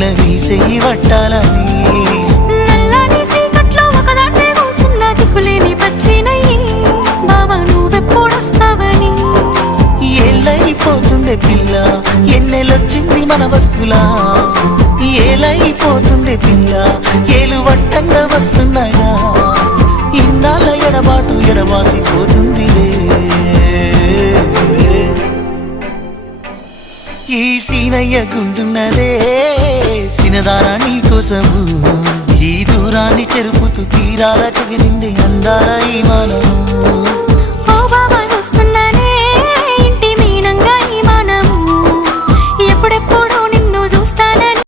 పిల్ల నీ చెయ్యి పట్టాలని నల్లని సీకట్లో ఒకదాన్నే కూసున్న దిక్కులేని పచ్చినయ్యి బావా నువ్వెప్పుడొస్తావని ఏళ్ళైపోతుండే పిల్ల ఎన్నెలొచ్చింది మన బతుకులా ఏలైపోతుండే పిల్ల ఏలు వట్టంగా వస్తున్నాయా ఇన్నాళ్ళ ఎడబాటు ఎడవాసిపోతుందిలే ఈ సీనయ్య గుండున్నదే సినదారా నీ కోసము ఈ దూరాన్ని చెరుపుతూ తీరాల కగిలింది అందాల ఈ మానము